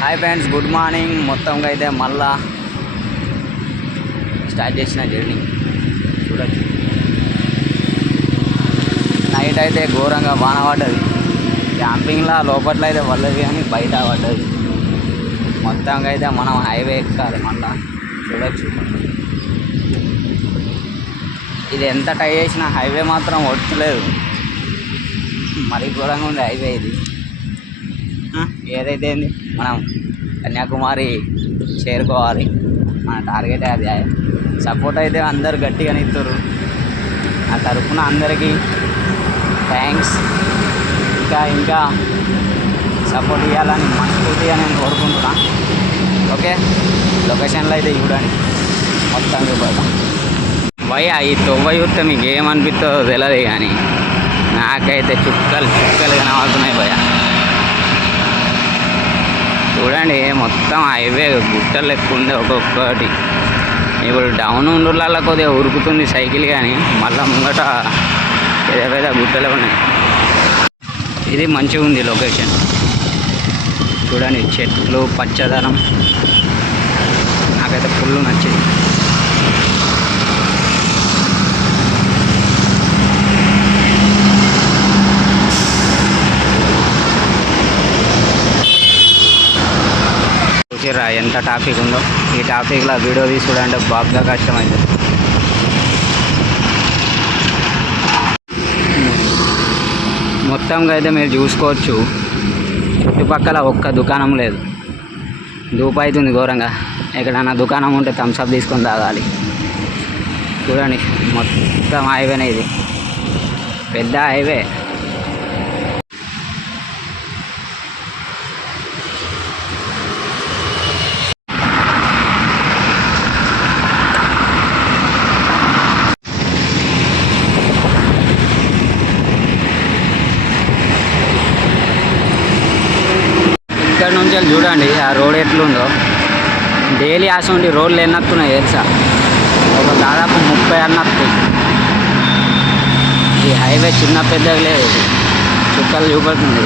Hi friends, good morning. మొత్తంగా అయితే మళ్ళా స్టార్ట్ చేసిన జర్నీ చూడొచ్చు. నైట్ అయితే ఘోరంగా వాన పడ్డది. క్యాంపింగ్లో లోపట్లో అయితే పడ్డది కానీ బయట పడ్డది. మొత్తంగా అయితే మనం హైవే ఎక్కాలి మళ్ళా చూడొచ్చు. ఇది ఎంత ట్రై చేసినా హైవే మాత్రం వడతలేదు. మరీ ఘోరంగా ఉంది హైవే ఇది. ఏదైతే మనం కన్యాకుమారి చేరుకోవాలి. మన టార్గెట్ అది. సపోర్ట్ అయితే అందరు గట్టిగానే ఇస్తారు. ఆ తరఫున అందరికీ థ్యాంక్స్. ఇంకా సపోర్ట్ ఇవ్వాలని మనస్ఫూర్తిగా నేను కోరుకుంటున్నా. ఓకే, లొకేషన్లో అయితే చూడండి మొత్తం చూపెడతాం. భయ ఈ తొవ్వ చూస్తే మీకు ఏమనిపిస్తుందో తెలియదు, కానీ నాకైతే చుక్కలు కనబడుతున్నాయి భయ. చూడండి మొత్తం హైవే గుట్టలు ఎక్కువ ఉంది ఒక్కొక్కటి. ఇప్పుడు డౌన్ ఊళ్ళల్లో కొద్దిగా ఉరుకుతుంది సైకిల్, కానీ మళ్ళీ ముంగట పెద్ద గుట్టలు ఉన్నాయి. ఇది మంచిగా ఉంది లొకేషన్. చూడండి చెట్లు పచ్చదనం నాకైతే ఫుల్ నచ్చింది. చూసిర్రా ఎంత ట్రాఫిక్ ఉందో. ఈ ట్రాఫిక్లో వీడియో తీసుకుంటే బాగా కష్టమవుతుంది. మొత్తంగా అయితే మీరు చూసుకోవచ్చు, చుట్టుపక్కల ఒక్క దుకాణం లేదు. ధూపు అవుతుంది ఘోరంగా. ఎక్కడన్నా దుకాణం ఉంటే థమ్స్అప్ తీసుకొని తాగాలి. చూడండి మొత్తం హైవేనే, ఇది పెద్ద హైవే. ఇక్కడ నుంచి చూడండి ఆ రోడ్ ఎట్లుందో. డైలీ అసలు రోడ్లు ఎన్నత్తున్నాయి తెలుసా, ఒక దాదాపు 30 అన్నత్తాయి. ఈ హైవే చిన్న పెద్దగా లేదు, చుక్కలు చూపడుతుంది.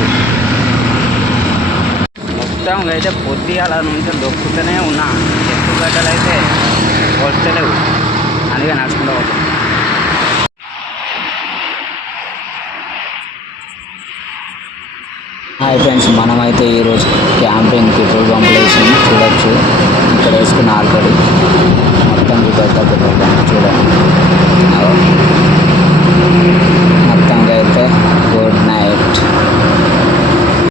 మొత్తం అయితే పొద్దుగాల నుంచి దొక్కుతూనే ఉన్నా. చెట్టు గడ్డలు అయితే వస్తలేవు, అందుకే నడుచుకుంటూ పోతాం. హాయ్ ఫ్రెండ్స్, మనమైతే ఈరోజు క్యాంపింగ్ పెట్రోల్ బంప్లో వేసాం. చూడొచ్చు ఇక్కడ వేసుకున్న ఆల్రెడీ మొత్తం పెద్ద పెట్రోల్ బంప్ చూడండి. మొత్తంగా అయితే గుడ్ నైట్.